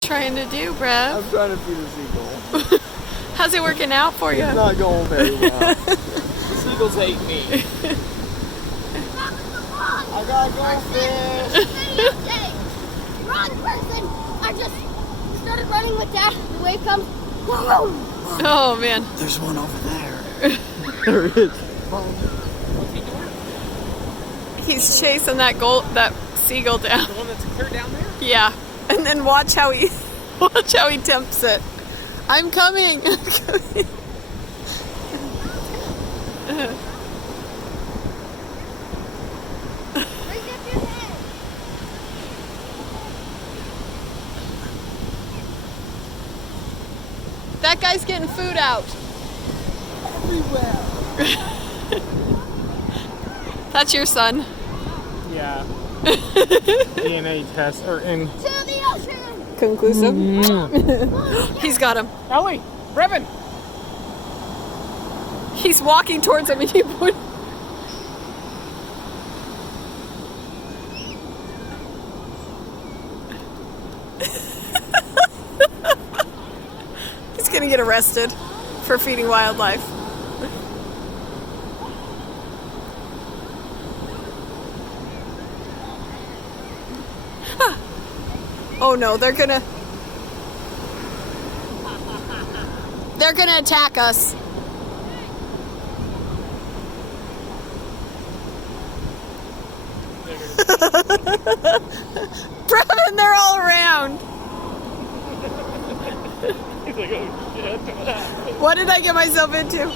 Trying to do, Brev? I'm trying to feed a seagull. How's it working out for you? It's not going very well. The seagulls hate me. I gotta go fish. Wrong person. I just started running with Dad. The wave comes. Oh man. There's one over there. There is. What's he doing? He's chasing that seagull down. The one that's clear down there? Yeah. And then watch how he tempts it. I'm coming. I'm coming. Raise up your head. That guy's getting food out. Everywhere. That's your son. Yeah. DNA test or in. To the ocean. Conclusive. He's got him. Ellie, Brevin. He's walking towards him and he would. He's gonna get arrested for feeding wildlife. Oh no, they're gonna attack us. Brevin, they're all around. He's like, oh shit. What did I get myself into?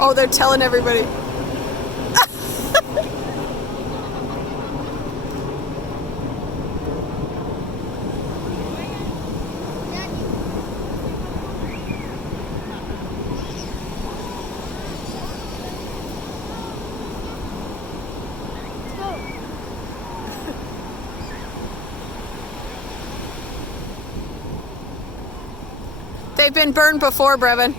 Oh, they're telling everybody. They've been burned before, Brevin.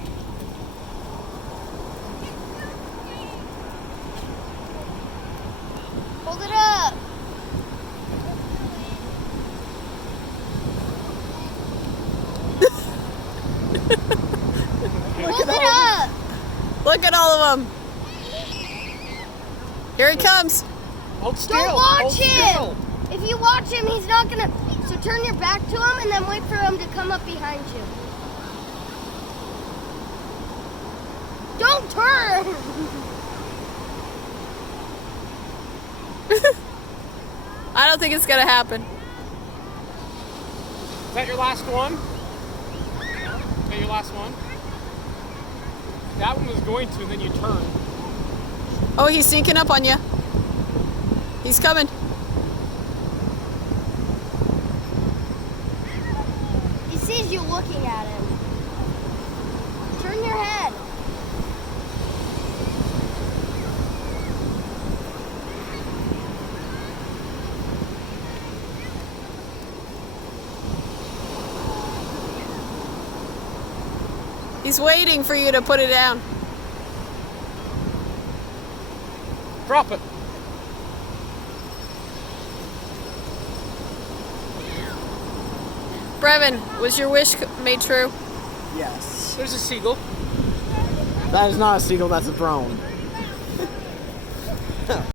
Hold it up. Hold it up. Look at all of them. Here he comes. Hold still. Don't watch Hold him. still. If you watch him, he's not gonna. So turn your back to him and then wait for him to come up behind you. Don't turn. I don't think it's gonna happen. Is that your last one? Is that your last one? That one was going to, and then you turned. Oh, he's sneaking up on you. He's coming. He sees you looking at him. Turn your head. He's waiting for you to put it down. Drop it. Brevin, was your wish made true? Yes. There's a seagull. That is not a seagull, that's a drone.